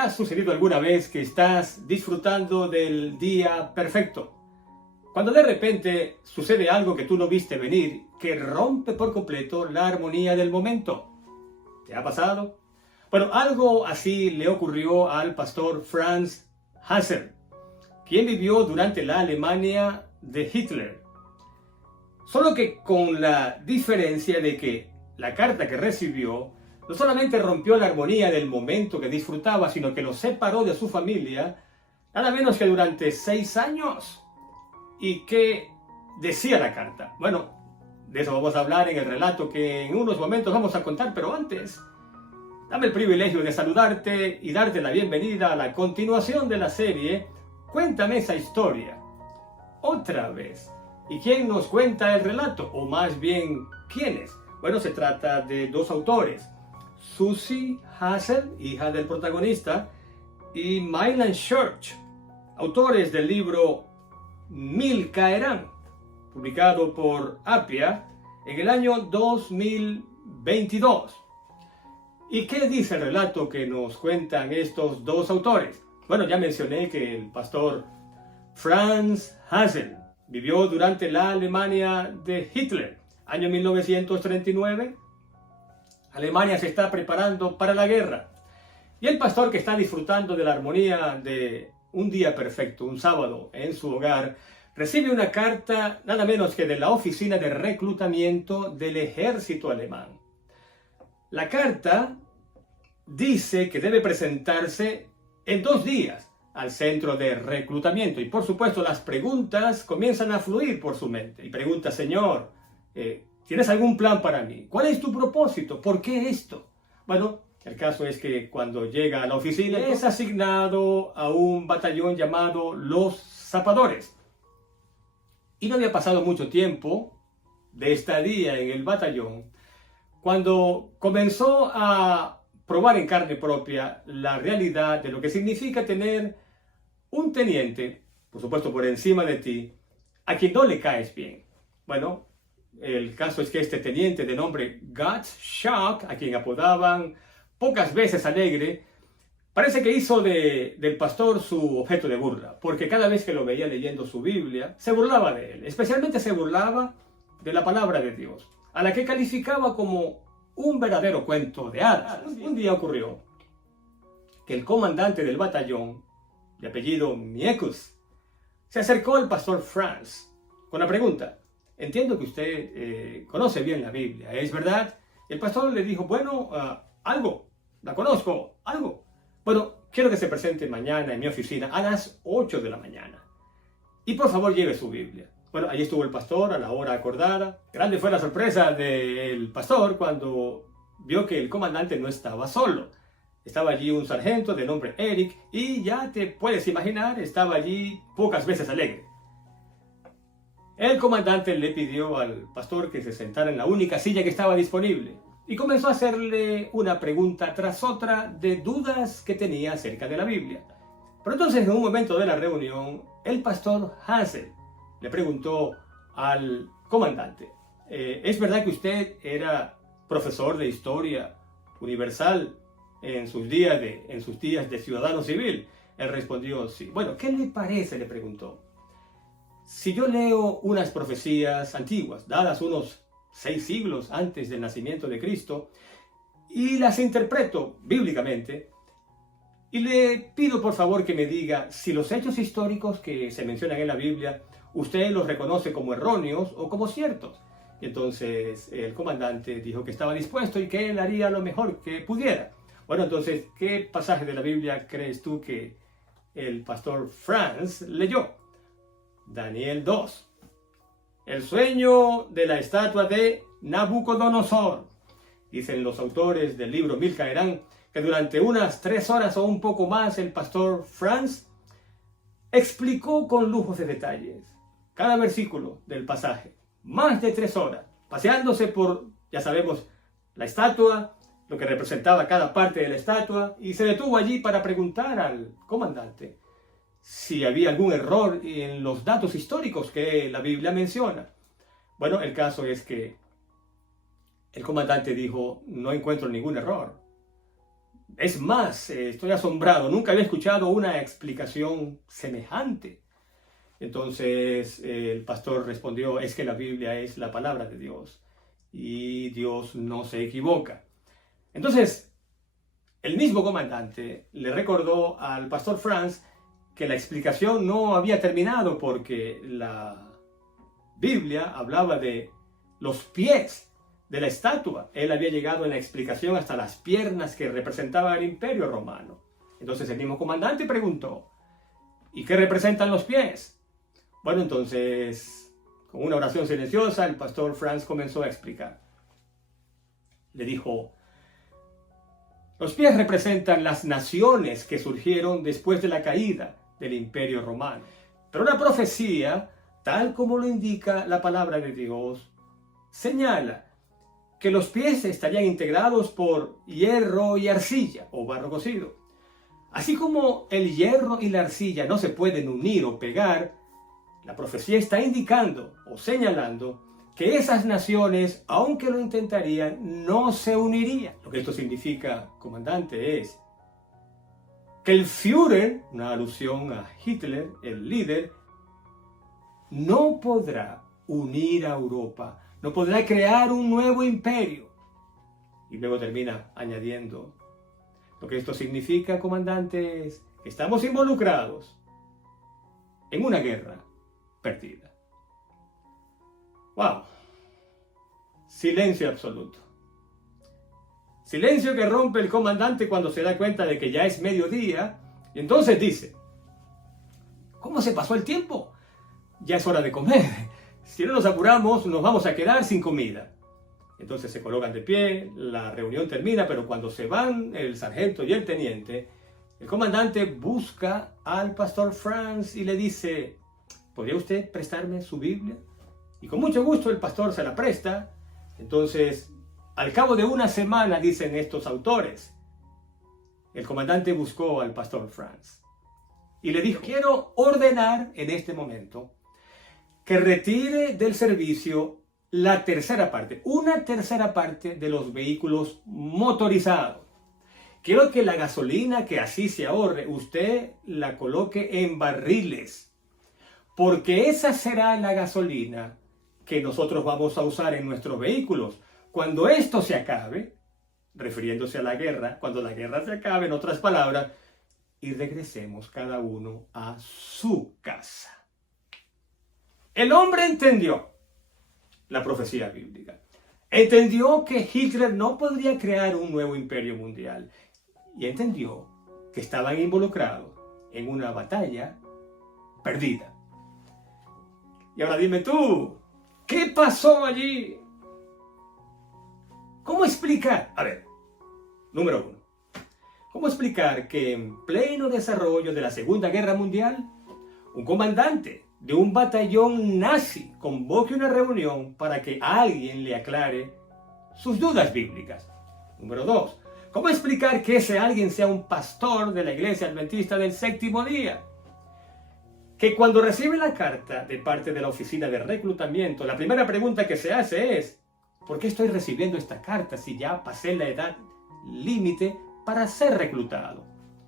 ha sucedido alguna vez que estás disfrutando del día perfecto, cuando de repente sucede algo que tú no viste venir, que rompe por completo la armonía del momento? ¿Te ha pasado? Bueno, algo así le ocurrió al pastor Franz Hazel, quien vivió durante la Alemania de Hitler. Solo que con la diferencia de que la carta que recibió no solamente rompió la armonía del momento que disfrutaba, sino que lo separó de su familia, nada menos que durante 6 años. ¿Y qué decía la carta? Bueno, de eso vamos a hablar en el relato que en unos momentos vamos a contar, pero antes, dame el privilegio de saludarte y darte la bienvenida a la continuación de la serie Cuéntame esa historia. Otra vez. ¿Y quién nos cuenta el relato? O más bien, ¿quiénes? Bueno, se trata de 2 autores. Susie Hazel, hija del protagonista, y Mylan Church, autores del libro Mil Caerán, publicado por Apia en el año 2022. ¿Y qué dice el relato que nos cuentan estos 2 autores? Bueno, ya mencioné que el pastor Franz Hazel vivió durante la Alemania de Hitler, año 1939. Alemania se está preparando para la guerra. Y el pastor, que está disfrutando de la armonía de un día perfecto, un sábado, en su hogar, recibe una carta nada menos que de la oficina de reclutamiento del ejército alemán. La carta dice que debe presentarse en 2 días al centro de reclutamiento. Y por supuesto las preguntas comienzan a fluir por su mente. Y pregunta: Señor, ¿tienes algún plan para mí? ¿Cuál es tu propósito? ¿Por qué esto? Bueno, el caso es que cuando llega a la oficina es asignado a un batallón llamado Los Zapadores. Y no había pasado mucho tiempo de estadía en el batallón cuando comenzó a probar en carne propia la realidad de lo que significa tener un teniente, por supuesto por encima de ti, a quien no le caes bien. Bueno, el caso es que este teniente de nombre Gottschalk, a quien apodaban pocas veces alegre, parece que hizo del pastor su objeto de burla, porque cada vez que lo veía leyendo su Biblia, se burlaba de él. Especialmente se burlaba de la palabra de Dios, a la que calificaba como un verdadero cuento de hadas. Un día ocurrió que el comandante del batallón, de apellido Miekus, se acercó al pastor Franz con la pregunta: entiendo que usted conoce bien la Biblia, ¿es verdad? El pastor le dijo: bueno, algo, la conozco, algo. Bueno, quiero que se presente mañana en mi oficina a las 8 de la mañana. Y por favor lleve su Biblia. Bueno, allí estuvo el pastor a la hora acordada. Grande fue la sorpresa del pastor cuando vio que el comandante no estaba solo. Estaba allí un sargento de nombre Eric y ya te puedes imaginar, estaba allí pocas veces alegre. El comandante le pidió al pastor que se sentara en la única silla que estaba disponible y comenzó a hacerle una pregunta tras otra de dudas que tenía acerca de la Biblia. Pero entonces, en un momento de la reunión, el pastor Hazel le preguntó al comandante: ¿es verdad que usted era profesor de historia universal en sus días de ciudadano civil? Él respondió: sí. Bueno, ¿qué le parece?, le preguntó, si yo leo unas profecías antiguas, dadas unos 6 siglos antes del nacimiento de Cristo, y las interpreto bíblicamente, y le pido por favor que me diga si los hechos históricos que se mencionan en la Biblia usted los reconoce como erróneos o como ciertos? Y entonces el comandante dijo que estaba dispuesto y que él haría lo mejor que pudiera. Bueno, entonces, ¿qué pasaje de la Biblia crees tú que el pastor Franz leyó? Daniel 2. El sueño de la estatua de Nabucodonosor. Dicen los autores del libro Mil Caerán que durante unas 3 horas o un poco más el pastor Franz explicó con lujos de detalles cada versículo del pasaje. Más de 3 horas, paseándose por, ya sabemos, la estatua, lo que representaba cada parte de la estatua, y se detuvo allí para preguntar al comandante si había algún error en los datos históricos que la Biblia menciona. Bueno, el caso es que el comandante dijo: no encuentro ningún error. Es más, estoy asombrado, nunca había escuchado una explicación semejante. Entonces el pastor respondió, es que la Biblia es la palabra de Dios y Dios no se equivoca. Entonces, el mismo comandante le recordó al pastor Franz que la explicación no había terminado porque la Biblia hablaba de los pies de la estatua. Él había llegado en la explicación hasta las piernas que representaban el imperio romano. Entonces el mismo comandante preguntó, ¿y qué representan los pies? Bueno, entonces, con una oración silenciosa, el pastor Franz comenzó a explicar. Le dijo, los pies representan las naciones que surgieron después de la caída del imperio romano. Pero una profecía, tal como lo indica la palabra de Dios, señala que los pies estarían integrados por hierro y arcilla o barro cocido. Así como el hierro y la arcilla no se pueden unir o pegar, la profecía está indicando o señalando que esas naciones, aunque lo intentarían, no se unirían. Lo que esto significa, comandante, es que el Führer, una alusión a Hitler, el líder, no podrá unir a Europa, no podrá crear un nuevo imperio. Y luego termina añadiendo, lo que esto significa, comandante, es que estamos involucrados en una guerra perdida. ¡Wow! Silencio absoluto. Silencio que rompe el comandante cuando se da cuenta de que ya es mediodía. Y entonces dice, ¿cómo se pasó el tiempo? Ya es hora de comer. Si no nos apuramos, nos vamos a quedar sin comida. Entonces se colocan de pie, la reunión termina, pero cuando se van el sargento y el teniente, el comandante busca al pastor Franz y le dice, ¿podría usted prestarme su Biblia? Y con mucho gusto el pastor se la presta. Entonces, al cabo de una semana, dicen estos autores, el comandante buscó al pastor Franz y le dijo, quiero ordenar en este momento que retire del servicio la tercera parte, una tercera parte de los vehículos motorizados. Quiero que la gasolina que así se ahorre, usted la coloque en barriles, porque esa será la gasolina que nosotros vamos a usar en nuestros vehículos. Cuando esto se acabe, refiriéndose a la guerra, cuando la guerra se acabe, en otras palabras, y regresemos cada uno a su casa. El hombre entendió la profecía bíblica. Entendió que Hitler no podría crear un nuevo imperio mundial. Y entendió que estaban involucrados en una batalla perdida. Y ahora dime tú, ¿qué pasó allí? ¿Cómo explicar? A ver, número uno. ¿Cómo explicar que en pleno desarrollo de la Segunda Guerra Mundial, un comandante de un batallón nazi convoque una reunión para que alguien le aclare sus dudas bíblicas? Número dos. ¿Cómo explicar que ese alguien sea un pastor de la Iglesia Adventista del Séptimo Día? Que cuando recibe la carta de parte de la oficina de reclutamiento, la primera pregunta que se hace es, ¿por qué estoy recibiendo esta carta si ya pasé la edad límite para ser reclutado?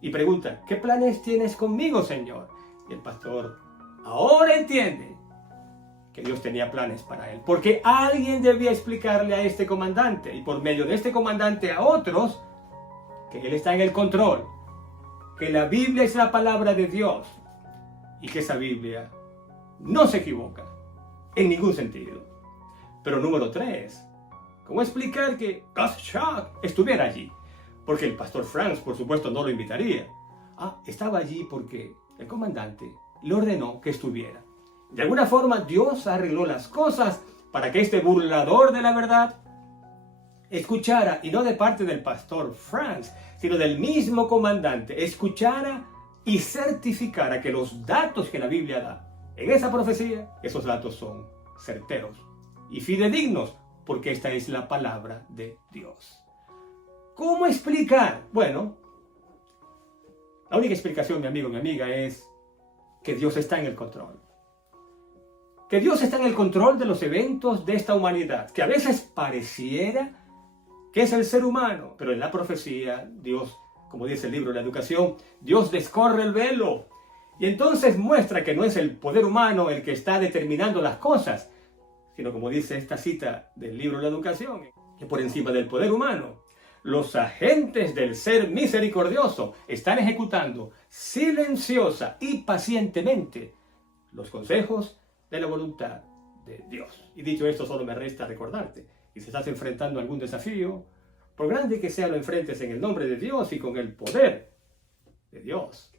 Y pregunta, ¿qué planes tienes conmigo, Señor? Y el pastor ahora entiende que Dios tenía planes para él, porque alguien debía explicarle a este comandante, y por medio de este comandante a otros, que Él está en el control, que la Biblia es la palabra de Dios, y que esa Biblia no se equivoca en ningún sentido. Pero número 3, ¿cómo explicar que Gottschalk estuviera allí? Porque el pastor Franz, por supuesto, no lo invitaría. Estaba allí porque el comandante le ordenó que estuviera. De alguna forma, Dios arregló las cosas para que este burlador de la verdad escuchara, y no de parte del pastor Franz, sino del mismo comandante, escuchara y certificara que los datos que la Biblia da en esa profecía, esos datos son certeros y fidedignos, porque esta es la palabra de Dios. ¿Cómo explicar? Bueno, la única explicación, mi amigo, mi amiga, es que Dios está en el control. Que Dios está en el control de los eventos de esta humanidad, que a veces pareciera que es el ser humano, pero en la profecía Dios como dice el libro de la educación, Dios descorre el velo y entonces muestra que no es el poder humano el que está determinando las cosas, sino como dice esta cita del libro de la educación, que por encima del poder humano, los agentes del ser misericordioso están ejecutando silenciosa y pacientemente los consejos de la voluntad de Dios. Y dicho esto, solo me resta recordarte, y si estás enfrentando algún desafío, por grande que sea, lo enfrentes en el nombre de Dios y con el poder de Dios.